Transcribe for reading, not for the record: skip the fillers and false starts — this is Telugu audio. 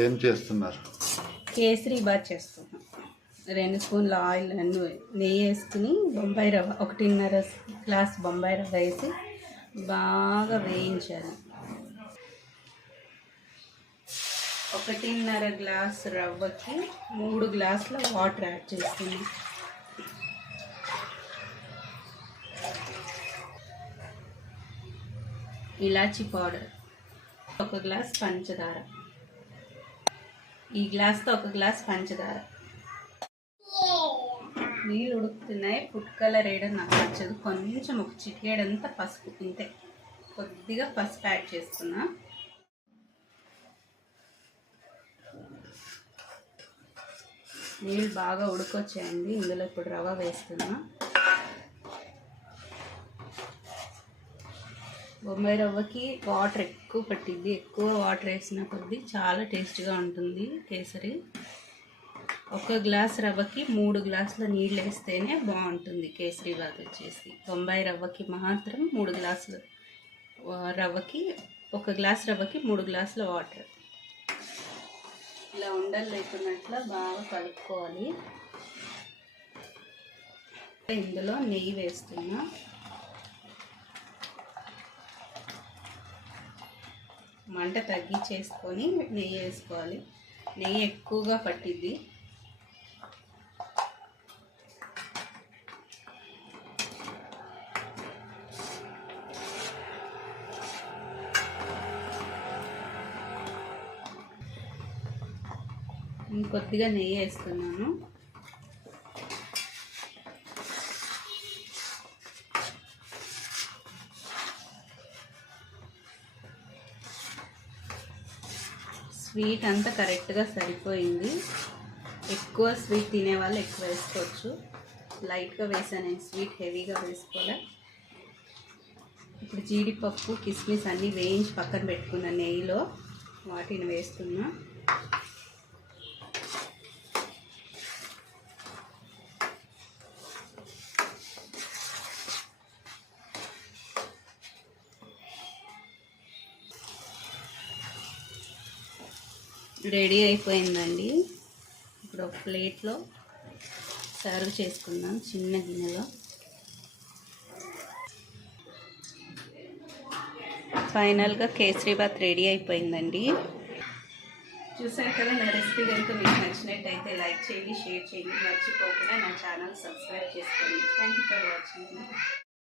ఏం చేస్తున్నారు? కేసరి బాత్ చేస్తున్నాం. 2 స్పూన్ల ఆయిల్ నెయ్యి వేసుకుని బొంబాయి రవ్వ 1.5 గ్లాస్ బొంబాయి రవ్వ వేసి బాగా వేయించాలి. 1.5 గ్లాస్ రవ్వకి 3 గ్లాసుల వాటర్ యాడ్ చేస్తున్నాం. ఇలాచీ పౌడర్, 1 గ్లాస్ పంచదార, ఈ గ్లాస్తో 1 గ్లాస్ పంచదార. నీళ్ళు ఉడుకుతున్నాయి. ఫుడ్ కలర్ వేయడం నాకు నచ్చదు. కొంచెం ఒక చిటికేడంతా పసుపు, ఇంతే. కొద్దిగా పసుపు యాడ్ చేసుకున్నా. నీళ్ళు బాగా ఉడకొచ్చాయండి. ఇందులో ఇప్పుడు రవ్వ వేస్తున్నా. బొంబాయి రవ్వకి వాటర్ ఎక్కువ పట్టింది. ఎక్కువ వాటర్ వేసిన కొద్దీ చాలా టేస్ట్గా ఉంటుంది కేసరి. 1 గ్లాస్ రవ్వకి 3 గ్లాసుల నీళ్ళు వేస్తేనే బాగుంటుంది కేసరి బాత్ వచ్చేసి. బొంబాయి రవ్వకి మాత్రం 3 గ్లాసులు రవ్వకి 1 గ్లాస్ రవ్వకి 3 గ్లాసుల వాటర్. ఇలా ఉండలు లేకున్నట్లు బాగా కలుపుకోవాలి. ఇందులో నెయ్యి వేస్తున్నా. మంట తగ్గించేసుకొని నెయ్యి వేసుకోవాలి. నెయ్యి ఎక్కువగా పట్టిద్ది. ఇంకొద్దిగా నెయ్యి వేస్తున్నాను. స్వీట్ అంతా కరెక్ట్గా సరిపోయింది. ఎక్కువ స్వీట్ తినేవాళ్ళు ఎక్కువ వేసుకోవచ్చు. లైట్గా వేసాను నేను, స్వీట్ హెవీగా వేసుకోలే. ఇప్పుడు జీడిపప్పు, కిస్మిస్ అన్నీ వేయించి పక్కన పెట్టుకున్న నెయ్యిలో వాటిని వేస్తున్నా. రెడీ అయిపోయిందండి. ఇప్పుడు ఒక ప్లేట్లో సర్వ్ చేసుకుందాం, చిన్న గిన్నెలో. ఫైనల్గా కేసరి బాత్ రెడీ అయిపోయిందండి. చూసారు కదా, నా రెసిపీ కనుక మీకు నచ్చినట్టయితే లైక్ చేయండి, షేర్ చేయండి, మర్చిపోకుండా నా ఛానల్ సబ్స్క్రైబ్ చేసుకోండి. Thank you for watching.